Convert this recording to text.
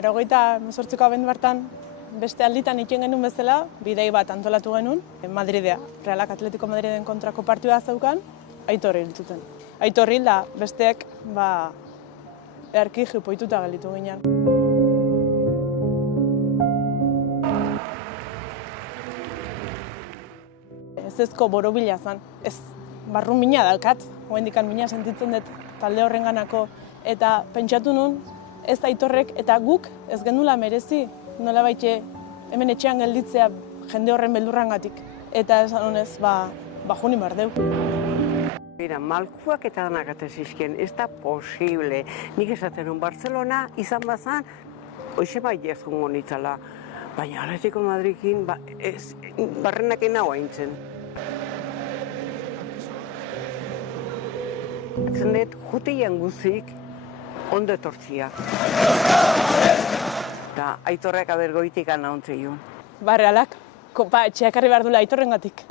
2018ko abendu hartan, beste alditan iten genuen bezala, bidei bat antolatu genuen, Madridea. Realak Atletico Madriden kontrako partidua zeukan, Aitor hil zuten. Aitor hil da, besteek, erki jipoituta gelditu ginen. Ezezko borobila zen, ez barrun mina daukat, hoendikan mina sentitzen dut talde horrenganako, eta pentsatu nun, ez Aitorrek eta guk ez gendula merezi, nola baite hemen etxean gelditzea jende horren beldurrangatik. Eta esan honez, juni bardeu. Mira, malkuak eta danak atezizken, ez da posible. Nik esaten nun Barcelona izan bazan, hoxe bai jazkungo nitzala. Baina Atletico Madrikin barrenak nagoa intzen. Etzen dut, juteian guzik ondo etortzia. Eta Aitorrek abergoitik ana ontze joan. Realak, kopa etxeak harri behar duela Aitorrengatik.